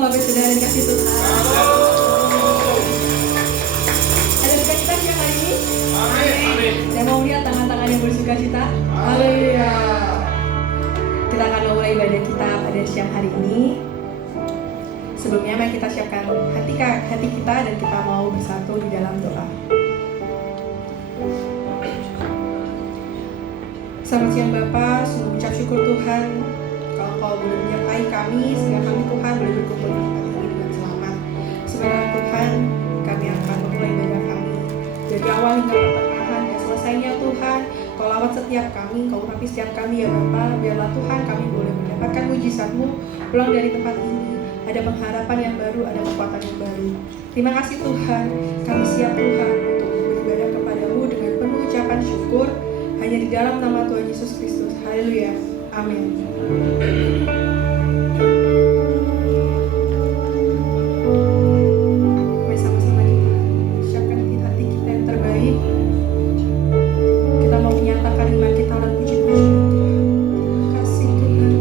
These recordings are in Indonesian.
Bapak sudah dikasih Tuhan. Ada sukacita siang hari ini? Amin. Saya mau lihat tangan-tangan yang bersukacita. Haleluya. Kita akan memulai ibadah kita pada siang hari ini. Sebelumnya mari kita siapkan hati kita dan kita mau bersatu di dalam doa. Selamat siang Bapak, sungguh ucap syukur Tuhan kalau Kau boleh menyertai kami sehingga kami Tuhan boleh berkumpul di tempat ini dengan selamat. Sebenarnya Tuhan, kami akan memulai ibadah kami dari awal hingga pertengahan dan selesainya Tuhan. Kau lawat setiap kami, Kau urapi setiap kami ya Bapak. Biarlah Tuhan kami boleh mendapatkan mujizat-Mu pulang dari tempat ini. Ada pengharapan yang baru, ada kekuatan yang baru. Terima kasih Tuhan, kami siap Tuhan untuk beribadah kepada-Mu dengan penuh ucapan syukur hanya di dalam nama Tuhan Yesus Kristus. Haleluya. Amin. Mari sama-sama kita siapkan hati kita yang terbaik. Kita mau menyatakan iman kita dan puji-pujian Tuhan. Kasih Tuhan.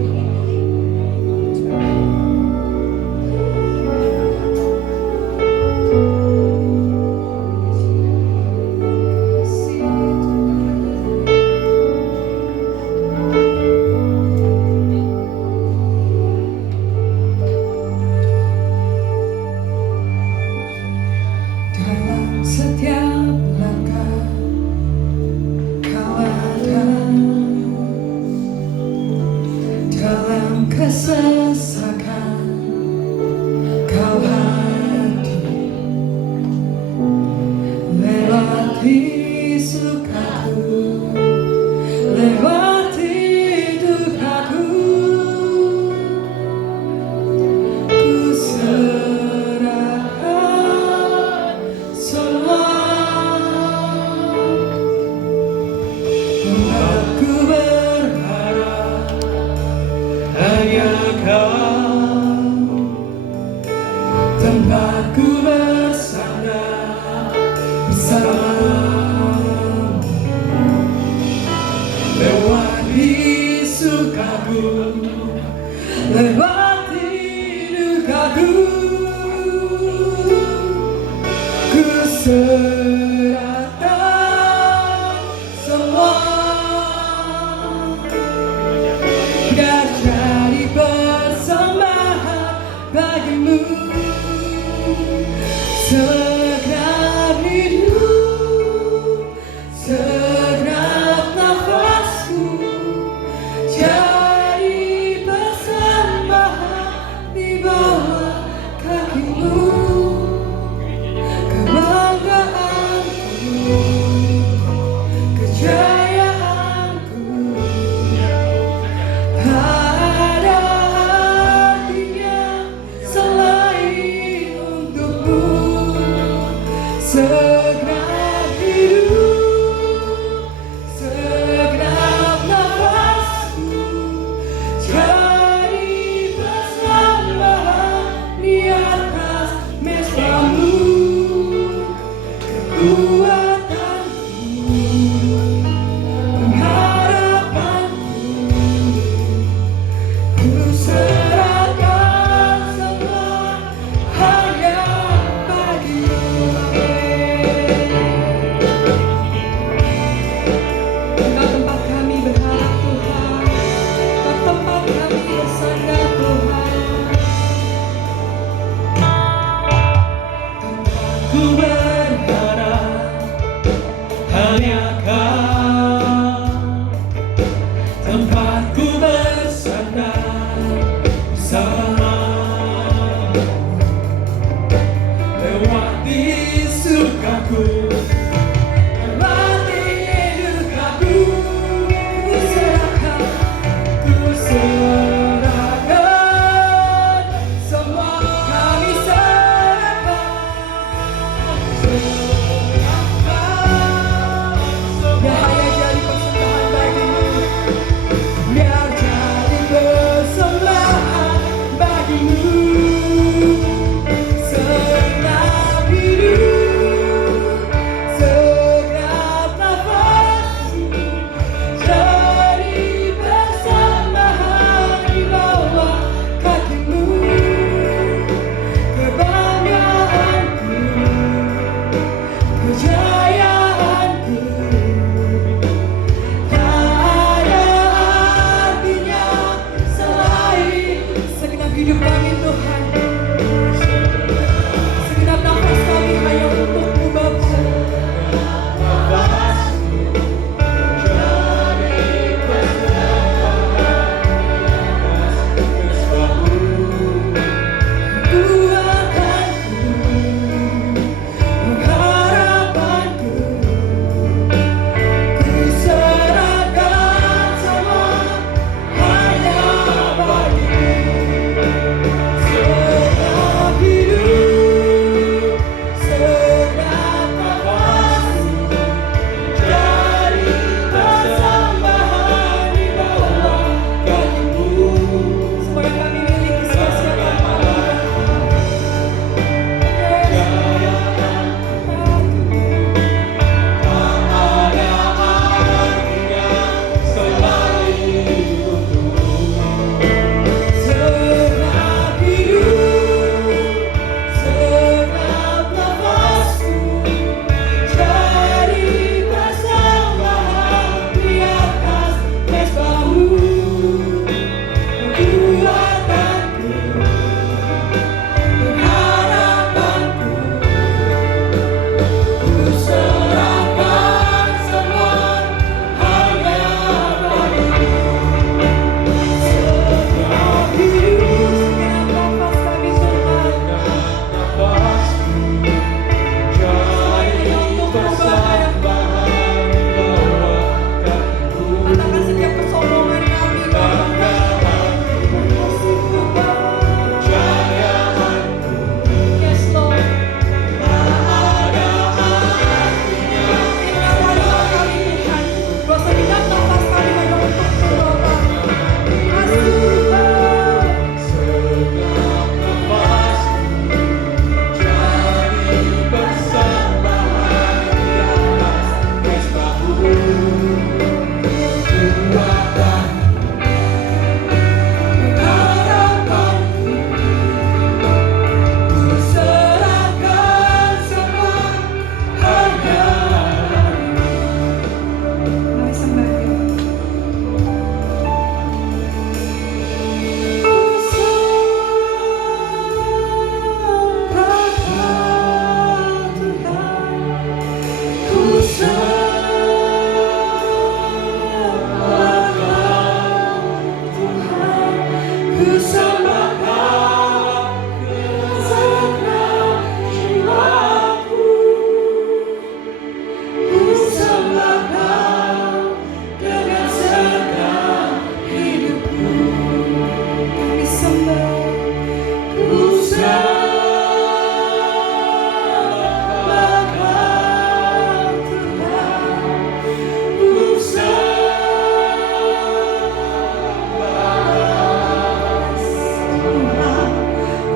Kesesakan kau hadir, lewati sukaku, lewati dukaku, ku serahkan semua. Aku berharap hanya Kau, tempatku bersandar bersamamu, lewati sukaku, lewati dukaku, ku serahkan semua. Biar jadi persembahan bagimu, segenap hidup, segenap nafasku, jadi persembahan di bawah kakimu. Kebanggaanku, kejayaanku, ada artinya selain untukmu. Segenap hidup, segenap nafasku, jadi persembahan di atas mesbamu. Kekuatanku, pengharapanku, ku serahkan semua hanya bagi-Mu. Engkau tempat kami berharap Tuhan, Engkau tempat kami bersandar Tuhan. Tempatku berharap hanya Kau, tempatku bersandar bersamamu, lewati sukaku, lewati dukaku, ku serahkan semua. Kami serahkan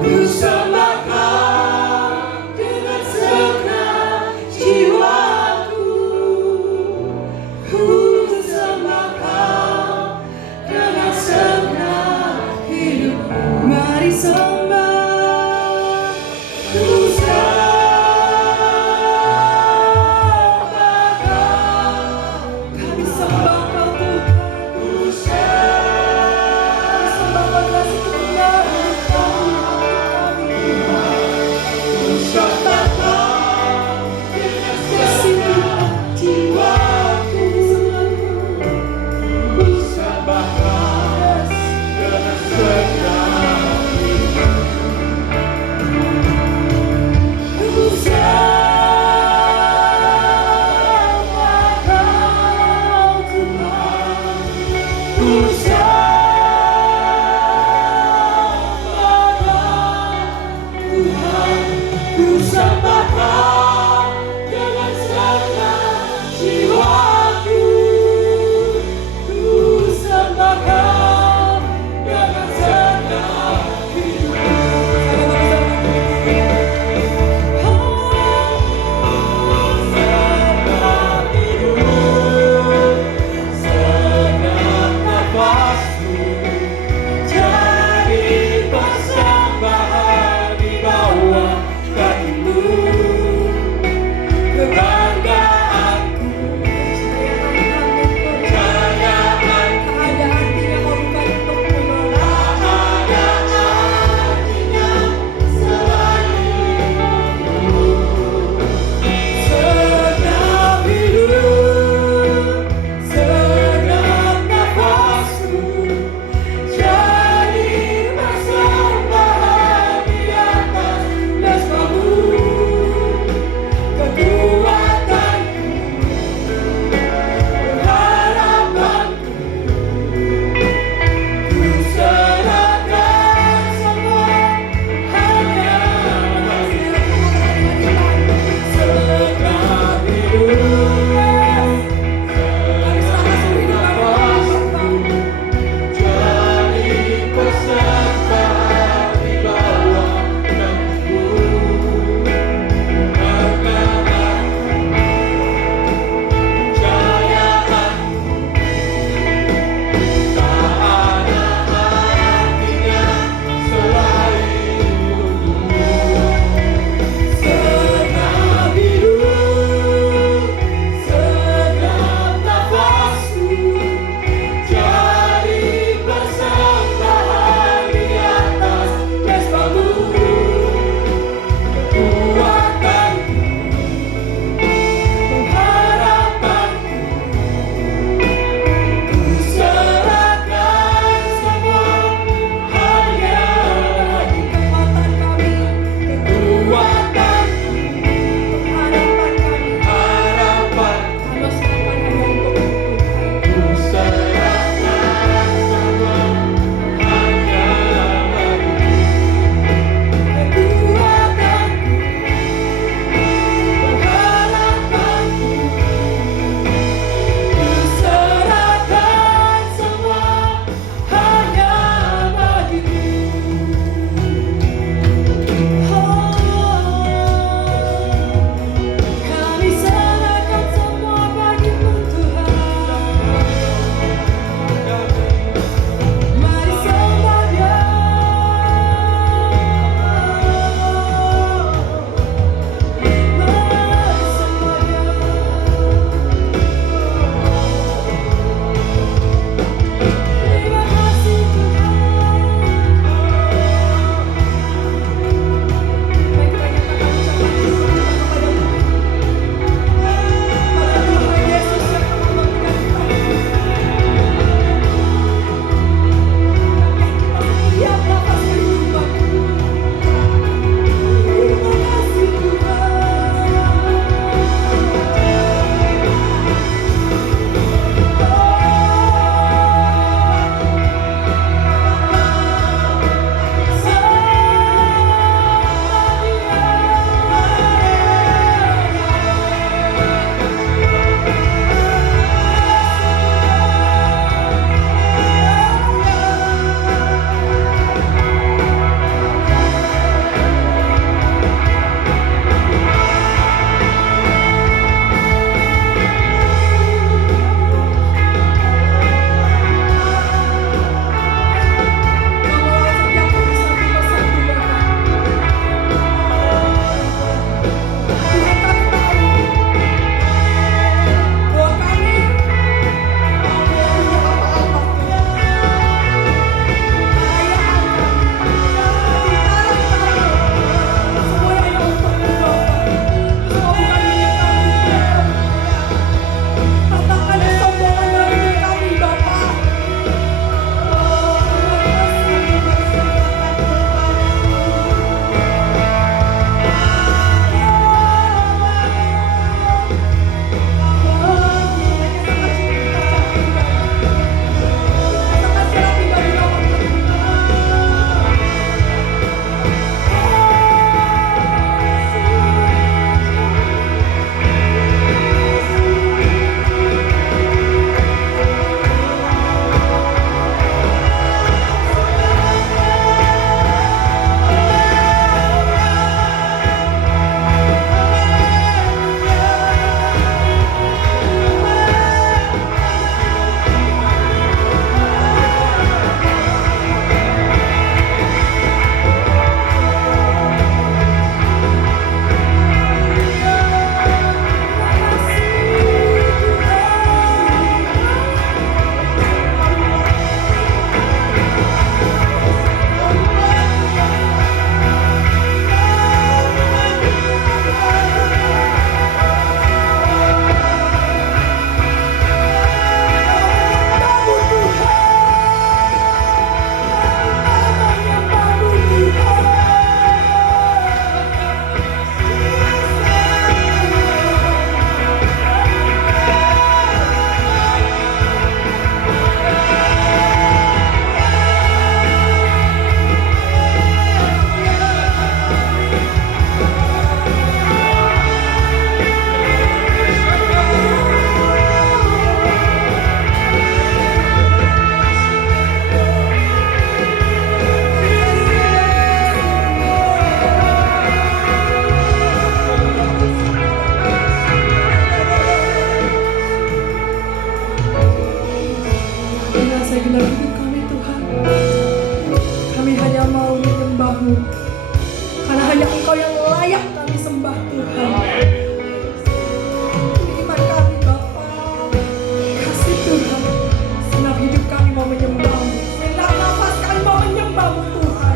Ku sembahkan dengan segenap jiwaku. Ku sembahkan dengan segenap hidupku. Mari sembah. Ku sembahkan, Kami sembah Kau Tuhan. ku Kami sembah Kau kasih kemuliaan kami. sembahkan dengan segenap jiwaku. Ku sembahkan dengan segenap Ku sembah Tuhan. ku sembahkan Tuhan. Ku sembahkan dengan segenap jiwaku. Ku sembahkan dengan segenap hidupku. Segenap hidup, segenap nafasku, jadi persembahan di bawah kaki-Mu. layak kami sembah Tuhan. Iman kami Bapa, kasih Tuhan. Senang hidup kami mau menyembah-Mu, senang nafas kami mau menyembah-Mu Tuhan.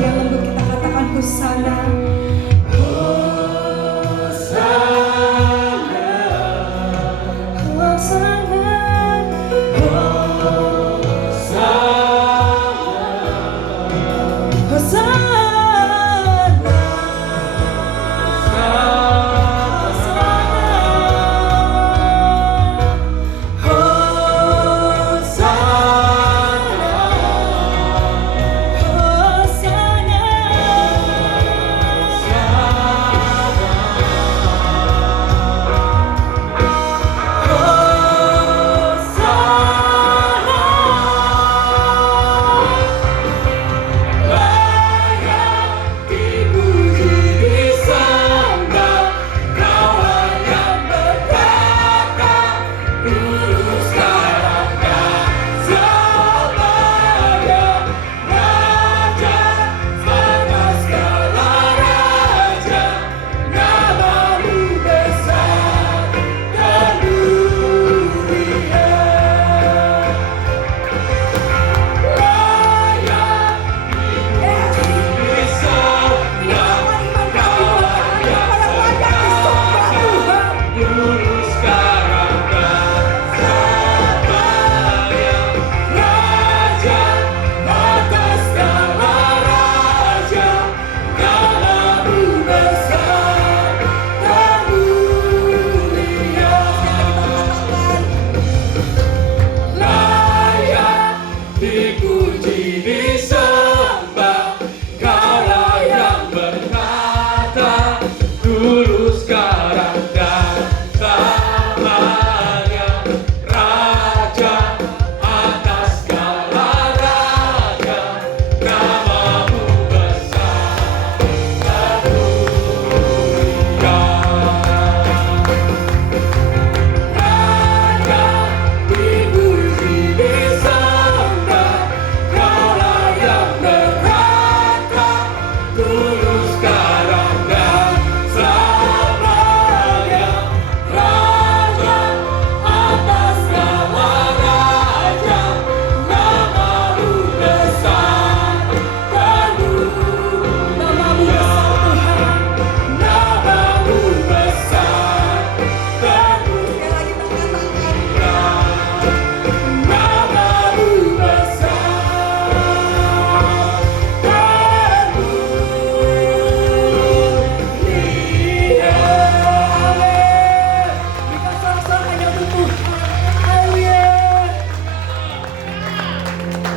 Yang lembut kita katakan Hosana.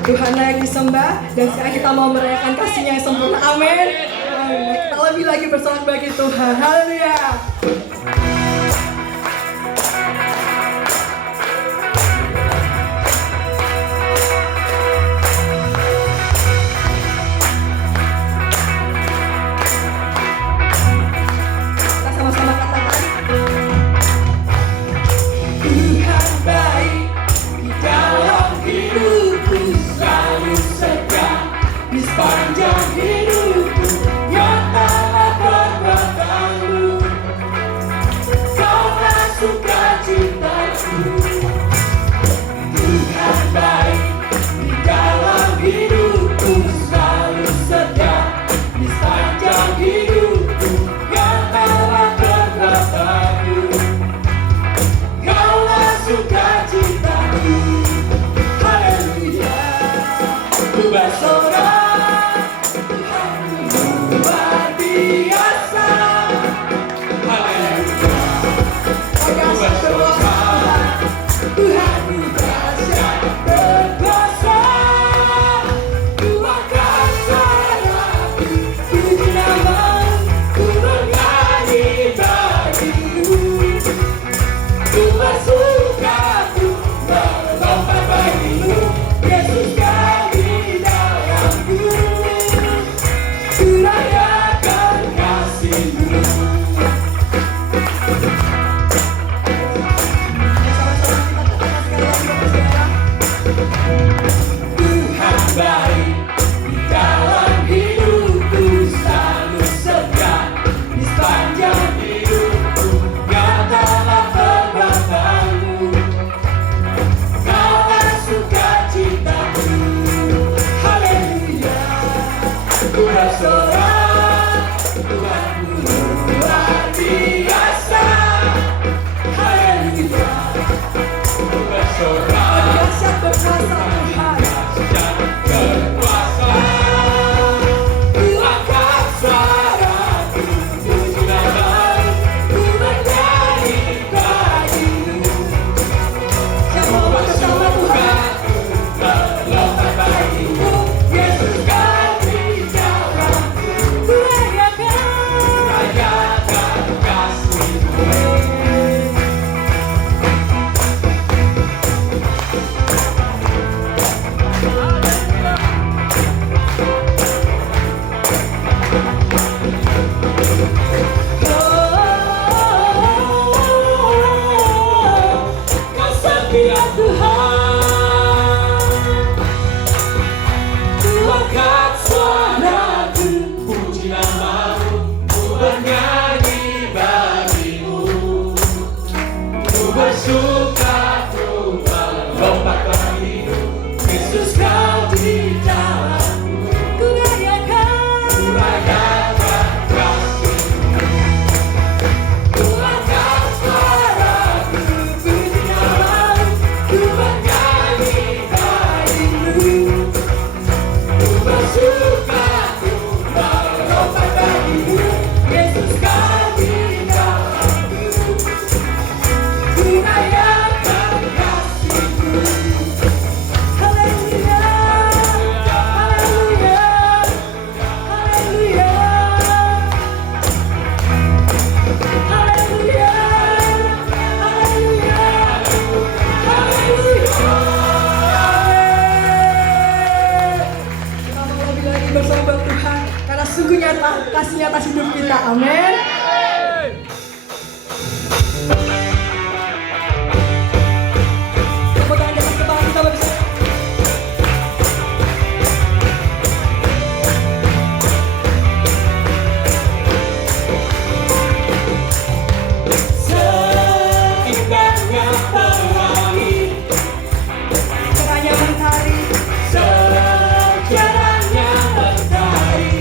Tuhan layak disembah dan sekarang kita mau merayakan kasih-Nya yang sempurna. Amin. Kita lebih lagi bersorak bagi Tuhan. Haleluya. Kita sama-sama katakan, Tuhan baik di dalam hidupku, selalu setia di sepanjang hidupku. Nyatalah perbuatan-Mu. luar biasa. Haleluya. Bersorak Dahsyat berkuasa Tuhan. dan berkuasa. Ku angkat suaraku, puji namamu, ku bernyanyi bagimu. Siapa mau bersama Tuhan? Berlomba bagimu, Yesus kau di dalamku. Ku rayakan. Rayakan kasih-Mu. Kau setia Tuhan. Ku angkat suaraku, puji namamu, ku bernyanyi bagimu. Ku bersuka, ku melompat bagimu, Yesus kau di dalamku. Ku rayakan. Ku rayakan kasih-Mu. Ku angkat suaraku, puji namamu, ku bernyanyi bagimu. Ku bersuka, ku melompat bagimu, Yesus kau di dalamku. Ku rayakan kasih-Mu. Haleluya. Haleluya. Haleluya. Haleluya. Haleluya. Haleluya. Kita mau lebih lagi bersama Tuhan karena sungguh nyata kasih-Nya atas hidup kita. Amin. Tepuk tangan di atas kepala kita bersama. Seindahnya pelangi, Cerahnya mentari. sejarahnya mentari.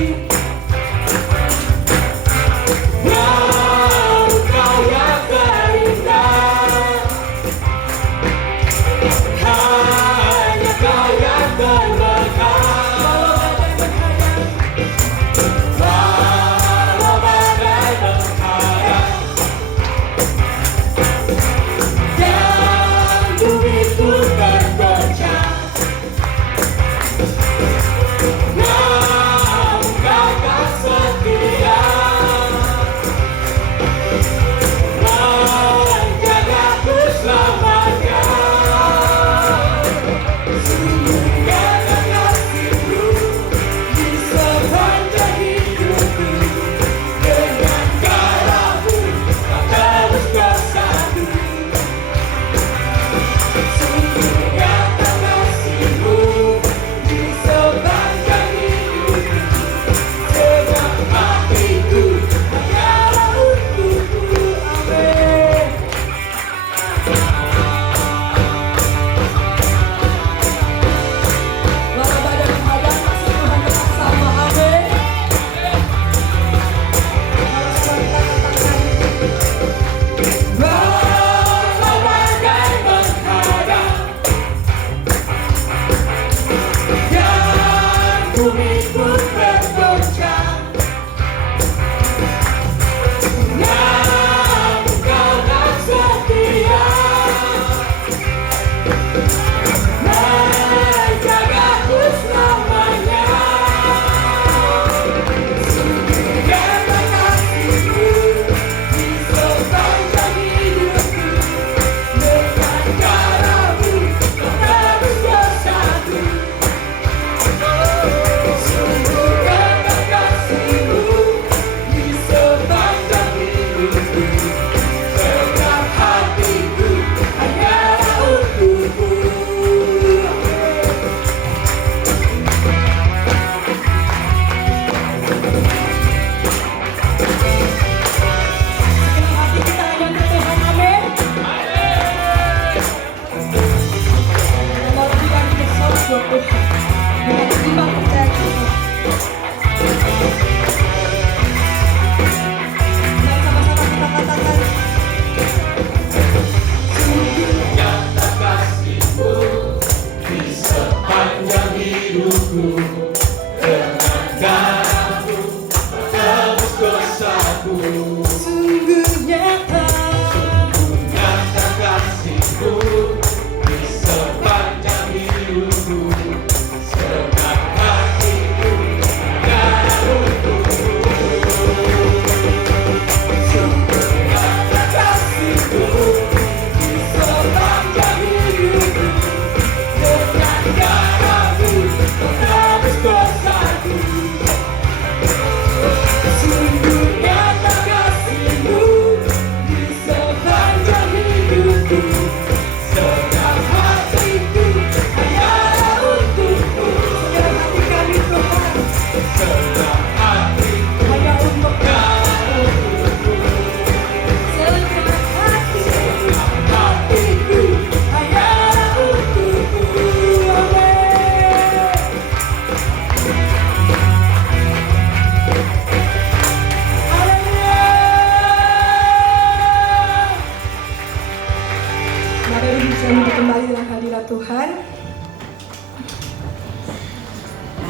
Mari bisa hidup kembali dengan hadirat Tuhan.